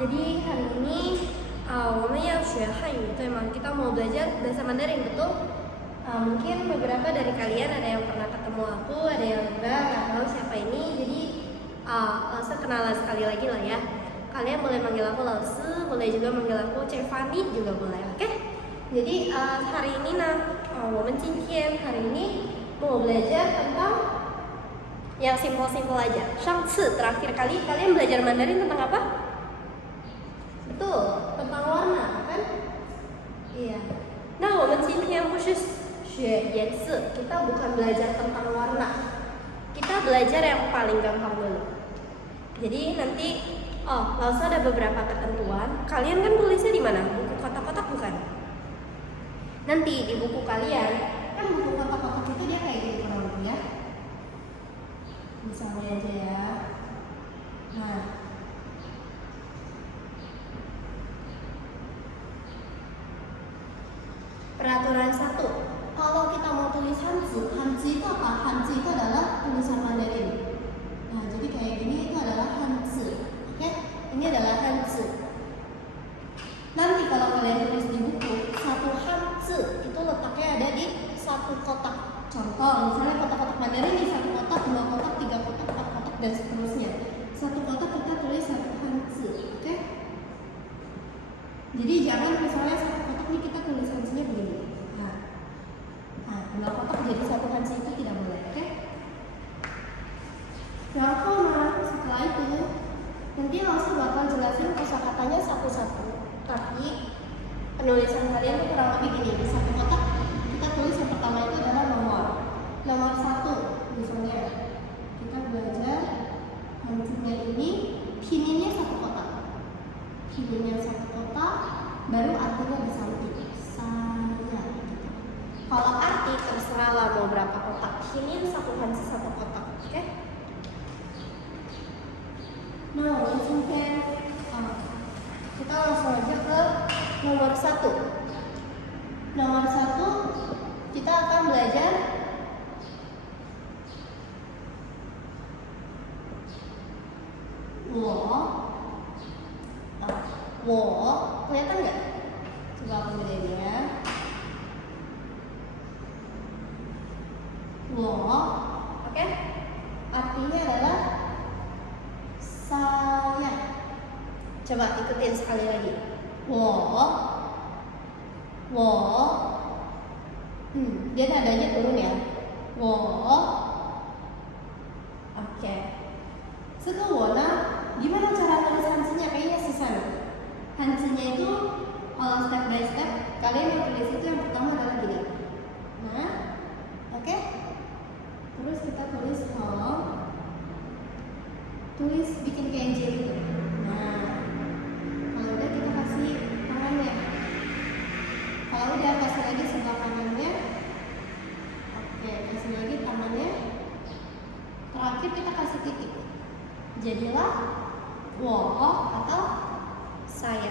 jadi hari ini 我们要学汉语对吗? Kita mau belajar bahasa Mandarin, betul? Mungkin beberapa dari kalian ada yang pernah ketemu aku, ada yang enggak, nggak tahu siapa ini. Jadi langsung kenalan sekali lagi lah ya. Kalian boleh manggil aku Lause, boleh juga manggil aku Cek Fani juga boleh, oke? Jadi hari ini hari ini mau belajar tentang yang simpel-simpel aja. Shangci, terakhir kali kalian belajar Mandarin tentang apa? Betul, tentang warna, kan? Iya. Nah, 我们今天不是学颜色, kita bukan belajar tentang warna. Kita belajar yang paling gampang dulu. Jadi nanti, langsung ada beberapa ketentuan. Kalian kan tulisnya di mana? Buku kotak-kotak bukan? Nanti di buku kalian, kan buku kotak-kotak itu dia kayak gini kurang lebih ya. Misalnya aja ya. Nah, peraturan 1. Kalau kita mau tulis Hanzi itu apa? Hanzi itu adalah tulisan Mandarin. Nah, jadi kayak gini itu adalah Hanzi. Oke? Ini adalah Hanzi. Nanti kalau kalian tulis di buku, satu Hanzi itu letaknya ada di satu kotak. Contoh, misalnya kotak-kotak Mandarin di satu kotak, 2 kotak, 3 kotak, 4 kotak, dan seterusnya. Satu kotak kita tulis satu Hanzi. Oke? Jadi jangan misalnya satu kotak ini kita tulis Hanzi-nya begini. Nah, 2 kotak jadi satu Hanzi itu tidak boleh, oke? Setelah itu nanti langsung bakal jelasin kosakatanya satu-satu. Tapi penulisan kalian tuh kurang lebih gini. Di satu kotak kita tulis yang pertama itu adalah nomor 1. Misalnya kita belajar Hanzi-nya ini, pinginnya satu kotak. Pinginnya satu kotak, baru artinya di samping. Saya. Kalau arti terserah lah mau berapa kotak. Ini satu Hanzi satu kotak, oke? Nah, kita langsung aja ke nomor 1. Nomor 1 kita akan belajar wo, kelihatan nggak? Coba aku bedain ya. Wo, oke? Artinya adalah saya. Coba ikutin sekali lagi. Wo. Dia nadanya turun ya. Wo. Oke. Gimana cara tulis Hanzi-nya? Kayaknya susah nih. Hanzi-nya itu kalau step by step, kalian yang tulis itu yang pertama adalah gini. Nah, oke? Terus kita tulis tulis bikin kayak J gitu. Nah, kalau udah kita kasih tangannya. Kalau udah kasih lagi sebelah kanannya. Oke, kasih lagi tangannya. Terakhir kita kasih titik. Jadilah wo atau saya.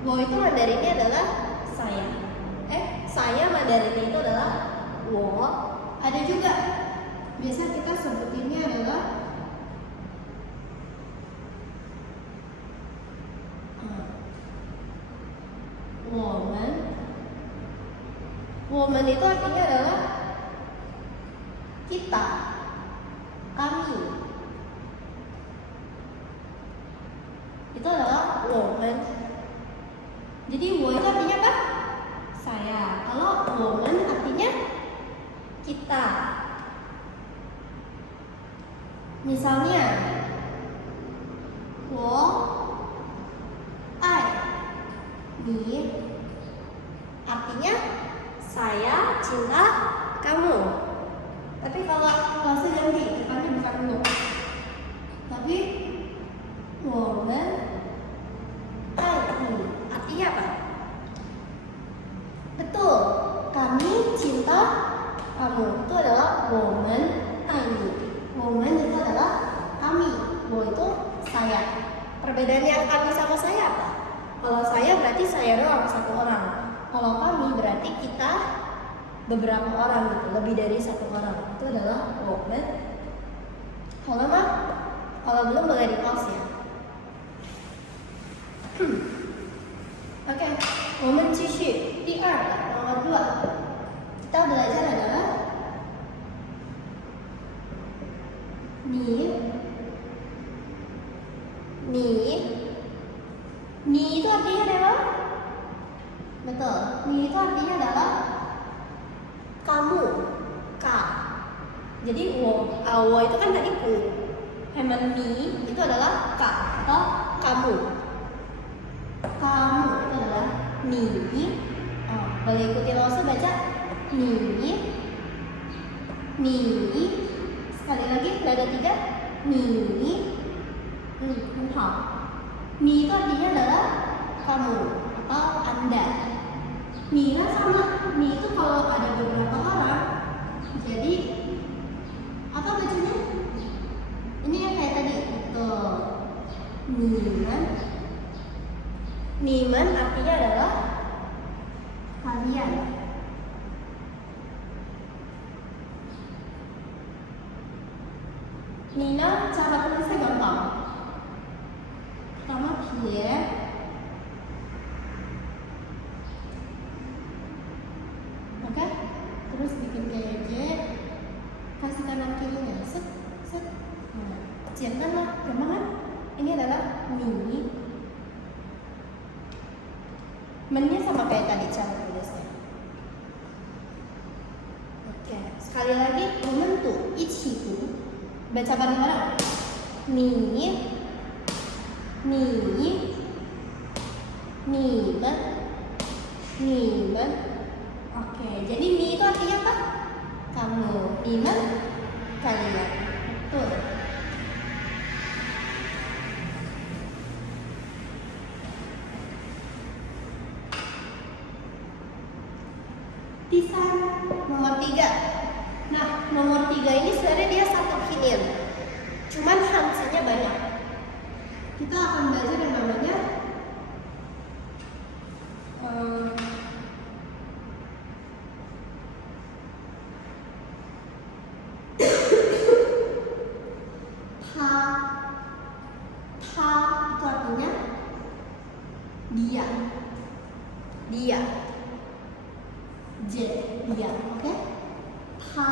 Wo itu Mandarinnya adalah saya. Saya Mandarinnya itu adalah wo. Ada juga biasa kita sebutinnya adalah woman itu artinya adalah kita, kami. Itu adalah woman. Jadi wo itu artinya apa? Saya. Kalau woman artinya kita. Misalnya wo ai ni artinya saya cinta kamu. Tapi kalau langsung ganti, depannya bukan wo. Tapi woman ai ni artinya apa? Betul, kami cinta kamu. Itu adalah woman ai ni. Woman itu adalah kami. Wo itu saya. Perbedaannya kami sama saya apa? Kalau saya berarti saya doang satu orang. Kalau kami berarti kita beberapa orang gitu, lebih dari satu orang, itu adalah woman. Kalau belum boleh di pause ya. Oke, woman 继续，第二个 nomor 2 kita belajar adalah ni itu artinya adalah betul, ni itu artinya adalah kamu, jadi wo itu kan tadi ku, ni itu adalah atau kamu itu adalah ni. Boleh ikuti langsung baca ni. Sekali lagi nada 3 ni. Ni itu artinya adalah kamu atau anda. Ni kan sama, ni itu kalau ada beberapa orang, jadi apa bacanya? Ini yang kayak tadi tuh. Niman artinya adalah kalian. Nina cara tulisnya gampang. Pertama pilih, oke? Terus bikin kayak J, kasih kanan kirinya, set. Nah, lah, gampang kan? Ini adalah ni. Mennya sama kayak tadi cara tulisnya. Oke, sekali lagi woman tuh, ichi tuh. Baca bareng-bareng. Niman. Oke, jadi ni itu artinya apa? Kamu. Niman, kalian. Betul. Tisan nomor 3. Nah, nomor 3 ini sebenarnya dia satu pinyin, cuman hansanya banyak. Kita akan belajar yang namanya ta itu artinya dia. Dia, oke? Ta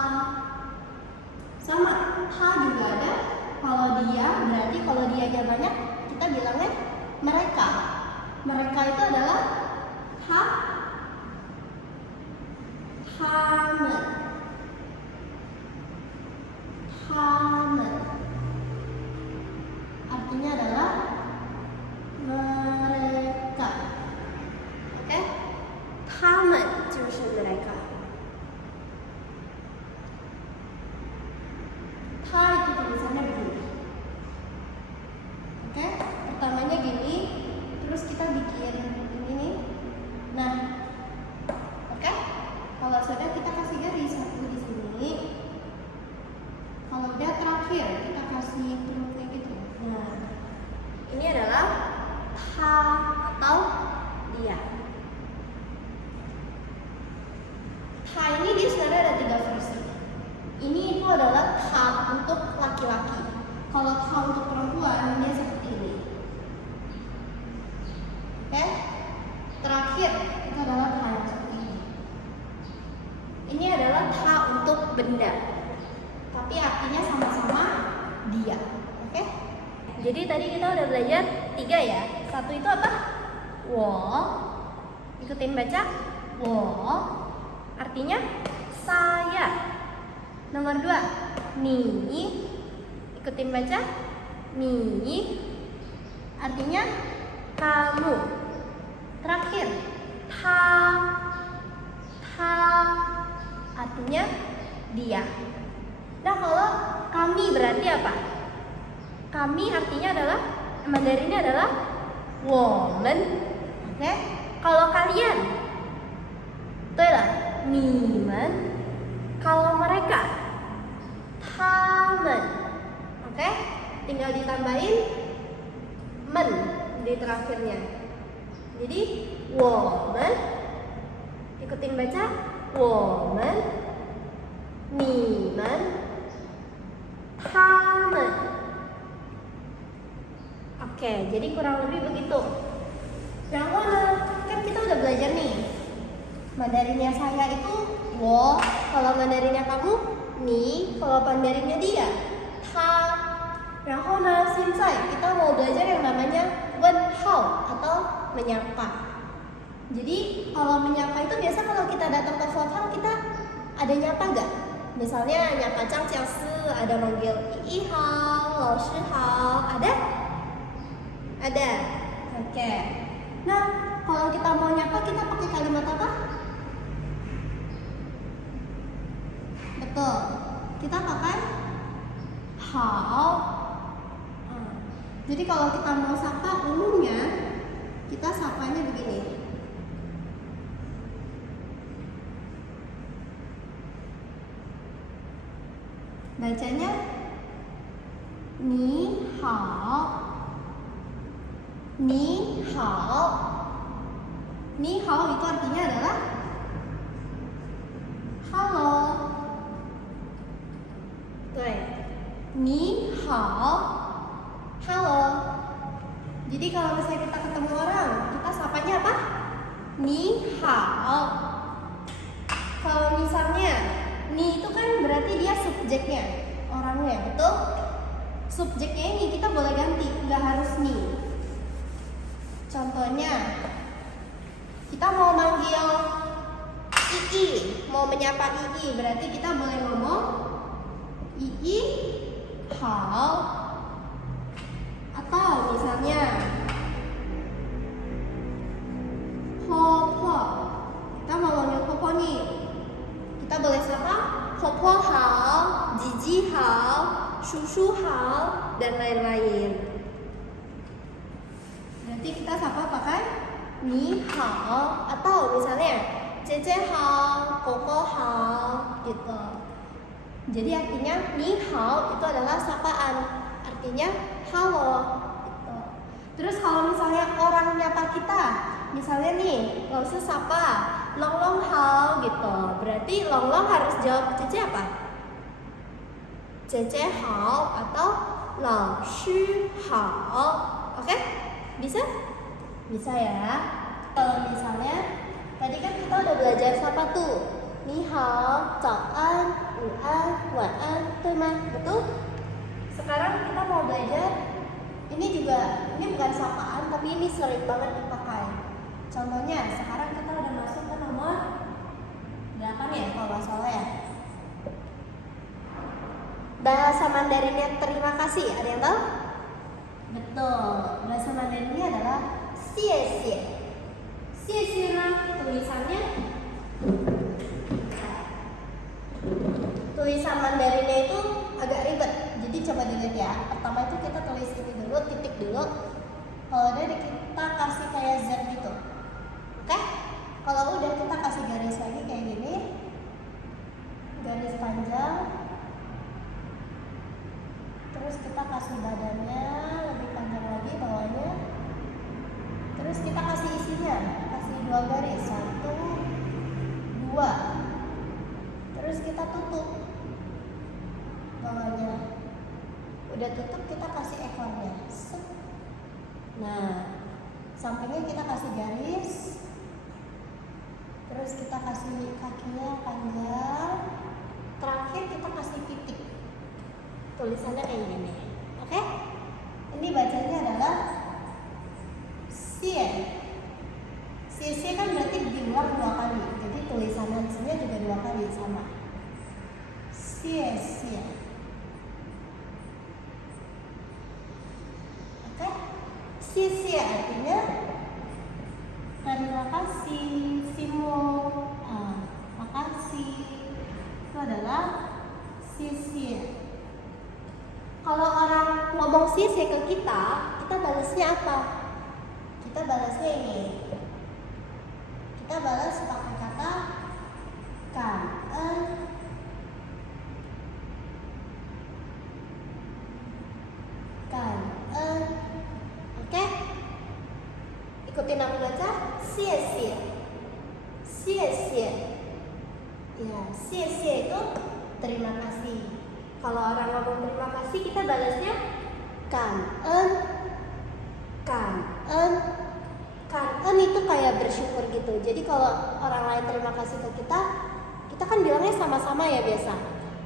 sama, ta juga ada. Kalau dia berarti kalau dianya banyak, kita bilangnya mereka. Mereka itu adalah tamen. Artinya adalah mereka. Oke? Tamen 就是mereka. Ta itu tulisannya begini. Oke? Pertamanya gini, terus kita bikin ini nih. Nah, oke? Kalau sudah kita kasih garis satu di sini. Kalau udah terakhir kita kasih turun kayak gitu. Nah, ini adalah ta atau dia. Ta ini dia sebenarnya ada 3 versi. Ini itu adalah ta untuk laki-laki. Kalau ta untuk perempuan dia seperti ini. Oke? Terakhir itu adalah ta yang seperti ini. Ini adalah ta untuk benda, tapi artinya sama-sama dia. Oke? Jadi tadi kita udah belajar 3 ya. Satu itu apa? Wo. Ikutin baca. Wo. Artinya saya. Nomor 2, ni. Ikutin baca. Ni. Artinya kamu. Terakhir, ta. Artinya dia. Nah, kalau kami berarti apa? Kami artinya adalah, Mandarinnya adalah woman. Oke? Kalau kalian, ni men. Kalau mereka, tamen. Oke? Tinggal ditambahin men di terakhirnya. Jadi woman, ikutin baca 我们、你们、他们. Oke, jadi kurang lebih begitu. Kan kita udah belajar nih. Mandarinnya saya itu wo, kalau mandarinnya kamu ni, kalau mandarinnya dia ta. 然后呢，现在 kita mau belajar yang namanya wen hao atau menyapa. Jadi kalau menyapa itu biasa kalau kita datang ke hotel kita ada nyapa gak? Misalnya nyapa Chang Jiang Si, ada manggil Yi hao, Lao Shi hao, ada? Ada. Oke. Nah, kalau kita mau nyapa kita pakai kalimat apa? Betul. Kita pakai hao. Jadi kalau kita mau sapa umumnya kita sapanya begini. Bacanya ni hao. Ni hao. Ni hao itu artinya adalah halo. Tuh. Ni hao. Halo. Jadi kalau misalnya kita ketemu orang, kita sapanya apa? Ni hao. Kalau misalnya ni itu kan berarti dia subjeknya, orangnya, betul? Subjeknya ini kita boleh ganti, nggak harus ni. Contohnya, kita mau manggil Ii, mau menyapa Ii, berarti kita boleh ngomong Ii hao. Atau misalnya Popo, kita mau manggil Popo nih, kita boleh sapa Popo hao, Jiji hao, Shushu hao, dan lain-lain. Berarti kita sapa pakai ni hao. Atau misalnya Jie hao, Koko hao, gitu. Jadi artinya ni hao itu adalah sapaan, artinya halo, gitu. Terus kalau misalnya orang nyapa kita, misalnya nih, nggak usah sapa, long long hao gitu. Berarti long long harus jawab Cece apa? Cece hao atau lao shi hao. Oke? Bisa? Bisa ya. Kalau misalnya tadi kan kita udah belajar sapa tuh. Ni hao, zao-an, wu-an, wan-an, betul? Sekarang kita mau belajar, ini bukan sapaan, tapi ini sering banget dipakai. Contohnya, sekarang kita udah masuk ke nomor 8 ya, kalau nggak salah ya. Bahasa Mandarinnya terima kasih, ada yang tahu? Betul, bahasa Mandarinnya adalah xie xie. Xie xie tulisannya, tulisan Mandarinnya itu agak ribet. Jadi coba dilihat ya. Pertama itu kita tulis ini dulu, titik dulu. Kalau udah kita kasih kayak Z gitu. Oke? Kalau udah kita kasih garis lagi kayak gini. Garis panjang. Terus kita kasih badannya lebih panjang lagi bawahnya. Terus kita kasih isinya. Kasih 2 garis. 1, 2. Terus kita tutup bawahnya. Udah tutup kita kasih ekornya. Nah, sampingnya kita kasih garis. Terus kita kasih kakinya panjang. Terakhir kita kasih titik. Tulisannya kayak gini. Oke? Ini bacanya adalah xie. Xie kan berarti diulang 2 kali. Jadi tulisan hansnya juga 2 kali sama. Xie xie. Oke? Xie xie artinya terima kasih, simo, makasih. Itu adalah xie xie. Kalau orang ngomong xie xie ke kita balasnya apa? Kita balasnya ini. Kita balas pakai kata kangen. Kangen. Oke? Ikutin aku baca. Xie xie. Xie xie. kasih. Kalau orang ngomong terima kasih, kita balasnya kan en. Kan en itu kayak bersyukur gitu. Jadi kalau orang lain terima kasih ke kita kan bilangnya sama-sama ya biasa.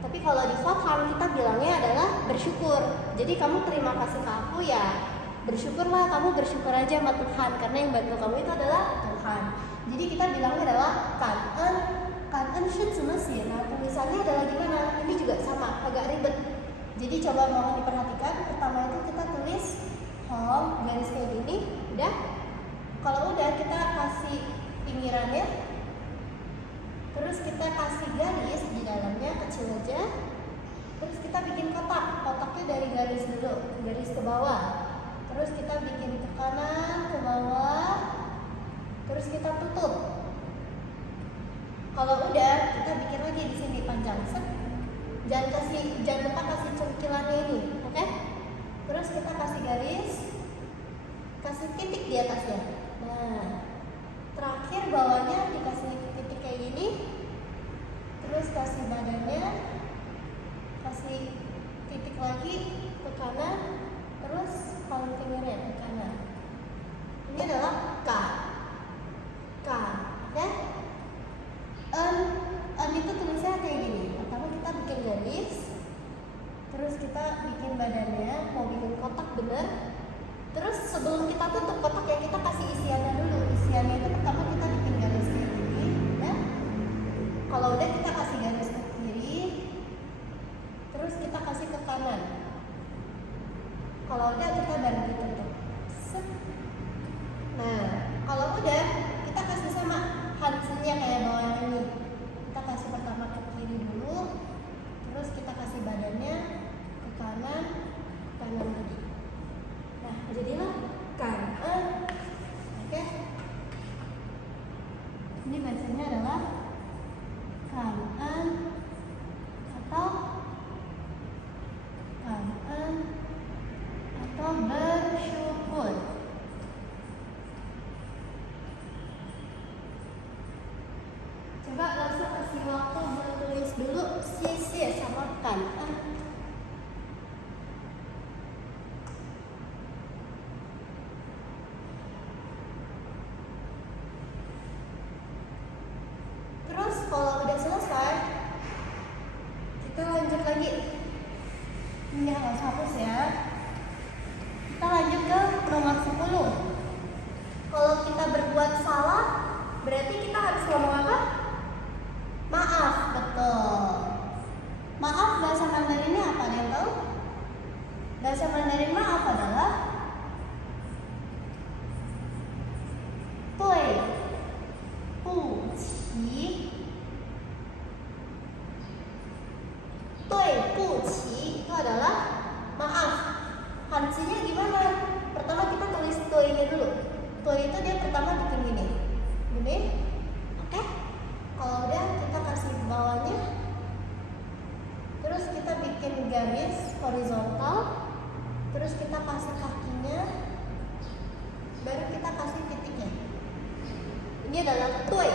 Tapi kalau di Fatham kita bilangnya adalah bersyukur. Jadi kamu terima kasih ke aku ya, bersyukurlah, kamu bersyukur aja sama Tuhan karena yang bantu kamu itu adalah Tuhan. Jadi kita bilangnya adalah kan en should sih. Nah tulisannya adalah gimana? Ini juga sama, agak ribet. Jadi coba mohon diperhatikan. Pertama itu kita tulis home garis kayak gini, udah. Kalau udah kita kasih pinggirannya, terus kita kasih garis di dalamnya kecil aja. Terus kita bikin kotaknya dari garis dulu, garis ke bawah. Terus kita bikin ke kanan, ke bawah. Terus kita tutup. Kalau udah, kita bikin lagi di sini panjang. Jangan lupa kasih cengkilannya ini, oke? Terus kita kasih garis, kasih titik di atasnya. Nah, terakhir bawahnya dikasih titik kayak gini. Terus kasih badannya, kasih titik lagi ke kanan. Terus paling fingernya ke kanan. Ini adalah K, ya? En itu tulisnya kayak gini. Pertama kita bikin garis, terus kita bikin badannya, mau bikin kotak bener. Terus sebelum kita tutup kotak ya kita kasih isiannya dulu. Isiannya itu pertama kita bikin garis kayak gini, ya. Kalau udah kita kasih garis ke kiri, terus kita kasih ke kanan. Kalau udah kita baru ditutup. Nah, kalau udah kita kasih sama handsnya kayak bawah ini. Kita kasih pertama ke kiri dulu, terus kita kasih badannya ke kanan lagi. Nah, jadilah kan en. Oke. Ini bacanya adalah kan en atau kan en atau bersyukur. Coba langsung kasih waktu buat tulis dulu sisi sama kan en. Terus kalau udah selesai, kita lanjut lagi. Ini harus hapus ya. Kita lanjut ke nomor 10. Kalau kita berbuat salah, berarti kita harus ngomong apa? Maaf, betul. Maaf bahasa Mandarinnya apa, ada yang tahu? Bahasa Mandarin maaf adalah Dui Bu Qi. Dui Bu Qi itu adalah maaf. Hansinya gimana? Pertama kita tulis dui-nya dulu. Dui itu dia pertama bikin gini. Oke? Kalau udah kita kasih bawahnya. Terus kita bikin garis horizontal. Terus kita kasih kakinya. Baru kita kasih titiknya. Ini adalah dui.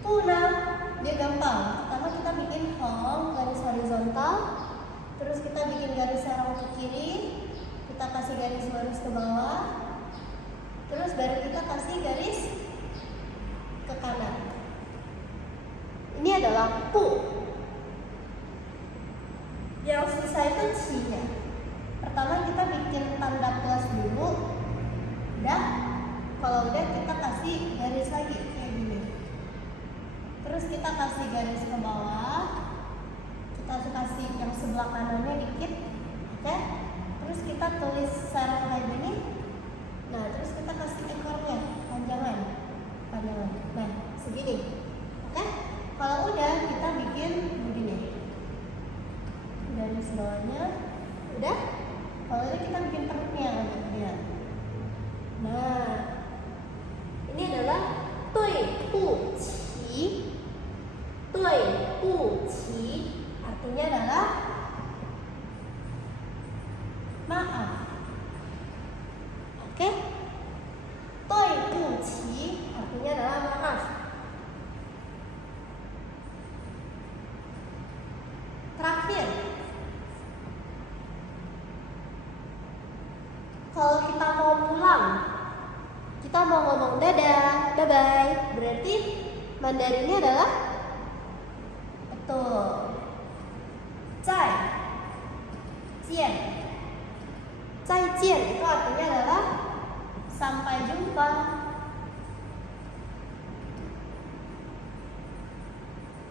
Puna, dia gampang. Pertama kita bikin home garis horizontal. Terus kita bikin garis serong ke kiri. Kita kasih garis lurus ke bawah. Terus baru kita kasih garis ke kanan. Ini adalah pu. Yang susah itu ci-nya. Pertama kita bikin tanda plus dulu. Udah. Kalau udah kita kasih garis lagi kayak gini. Terus kita kasih garis ke bawah. Kita kasih yang sebelah kanannya dikit. Oke. Terus kita tulis serong kayak gini. Nah, terus kita kasih ekornya panjangan. Nah, segini. Oke? Kalau udah kita bikin begini. Garis bawahnya udah. Kalau udah kita bikin perutnya agak gedean. Nah, ini adalah dui bu qi. Dui bu qi artinya adalah maaf. Oke? Dui bu qi artinya adalah maaf. Mandarinnya adalah betul. Zai jian. Zai jian itu artinya adalah sampai jumpa.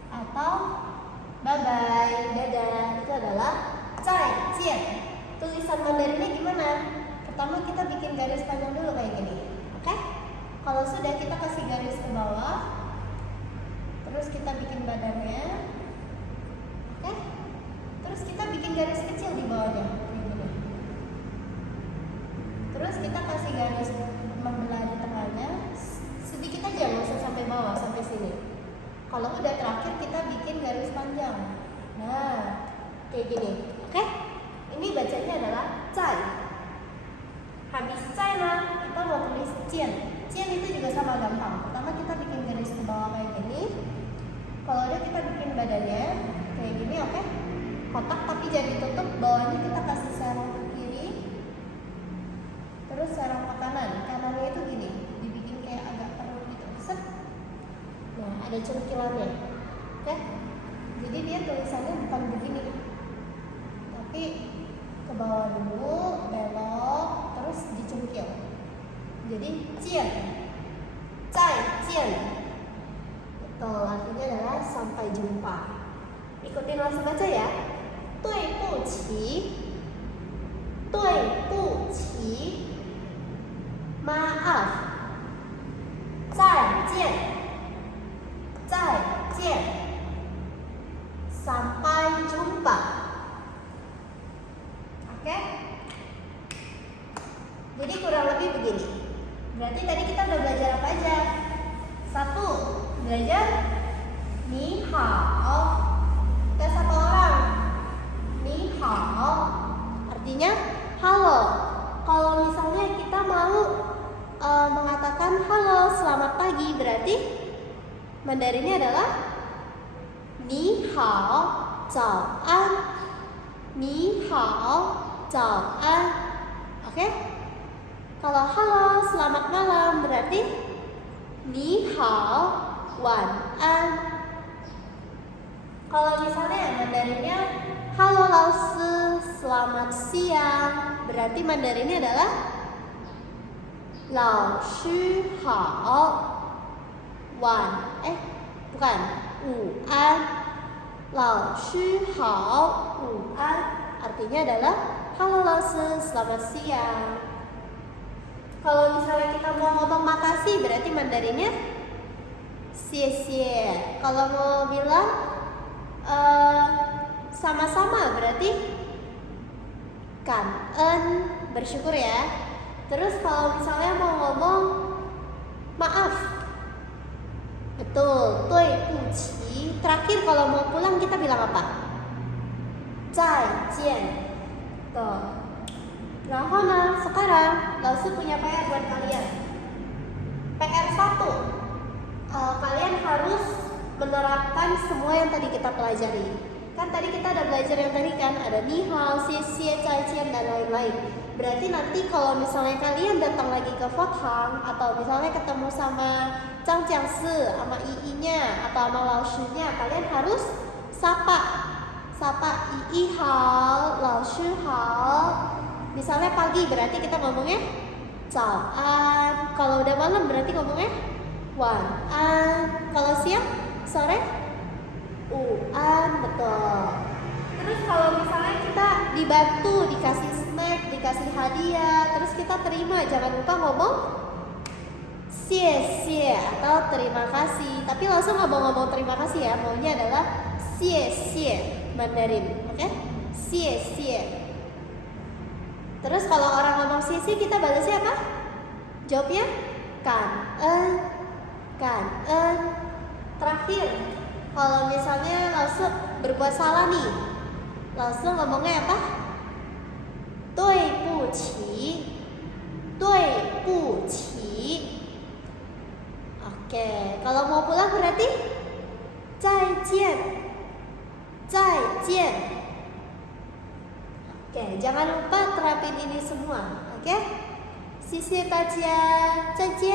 Atau bye bye, dadah, itu adalah zai jian. Tulisan Mandarinnya gimana? Pertama kita bikin garis panjang dulu kayak gini. Oke? Kalau sudah kita kasih garis ke bawah. Terus kita bikin badannya. Oke? Terus kita bikin garis kecil di bawahnya kayak gini. Terus kita kasih garis membelah di tengahnya sedikit aja, nggak usah sampai bawah, sampai sini. Kalau udah terakhir kita bikin garis panjang. Nah, kayak gini. Oke? Ini bacanya adalah zai. Habis zai nah, kita mau tulis jian. Jian itu juga sama gampang. Pertama kita bikin garis ke bawah kayak gini. Kalau udah kita bikin badannya kayak gini, oke? Kotak tapi jangan ditutup, bawahnya kita kasih serong ke kiri. Terus serong ke kanan. Kanannya itu gini, dibikin kayak agak perut gitu. Set. Nah, ada cengkilannya. Oke? Jadi dia tulisannya bukan begini. Tapi ke bawah dulu, belok, terus dicengkil. Jadi jian. Zai jian. Betul, artinya adalah sampai jumpa. Ikutin langsung baca ya. Dui bu qi. Dui bu qi. Maaf. Zai jian. Zai jian. Sampai jumpa. Oke? Jadi kurang lebih begini. Berarti tadi kita udah belajar apa aja? 1. Belajar ni hao. Kita sapa orang. Ni hao artinya halo. Kalau misalnya kita mau mengatakan halo, selamat pagi, berarti Mandarinnya adalah ni hao zao an. Ni hao zao an. Oke? Kalau halo, selamat malam, berarti ni hao wan an. Kalau misalnya Mandarinnya halo Lao-sư, selamat siang, berarti Mandarinnya adalah Lao-sư hao wan bukan wu an. Lao-sư hao wu an artinya adalah halo Lao-sư, selamat siang. Kalau misalnya kita mau ngomong makasih, berarti Mandarinnya xie xie. Kalau mau bilang sama-sama, berarti kan bersyukur ya. Terus kalau misalnya mau ngomong maaf, betul, dui bu qi. Terakhir kalau mau pulang kita bilang apa? Zai jian. Tuh. Nah, sekarang Lao-sư punya PR buat kalian. PR 1, kalian harus menerapkan semua yang tadi kita pelajari. Kan tadi kita ada belajar yang tadi kan, ada ni hao, xie xie, zai jian dan lain-lain. Berarti nanti kalau misalnya kalian datang lagi ke Fort Hang atau misalnya ketemu sama Zhang Jiangsi, sama Ii-nya atau sama Lao-sư-nya, kalian harus sapa Ii hao, Lao-sư hao. Misalnya pagi berarti kita ngomongnya zao an. Kalau udah malam berarti ngomongnya wan an. Kalau siang, sore, u an. Betul. Terus kalau misalnya kita dibantu, dikasih snack, dikasih hadiah, terus kita terima, jangan lupa ngomong xie xie atau terima kasih. Tapi langsung nggak mau ngomong terima kasih ya, maunya adalah xie xie Mandarin. Oke? Xie xie. Terus kalau orang ngomong xie xie, kita balasnya apa? Jawabnya kan en. Terakhir, kalau misalnya Lao-sư berbuat salah nih, Lao-sư ngomongnya apa? Dui bu qi. Oke, kalau mau pulang berarti zai jian. Oke, jangan lupa terapin ini semua. Oke? 谢谢大家，再见。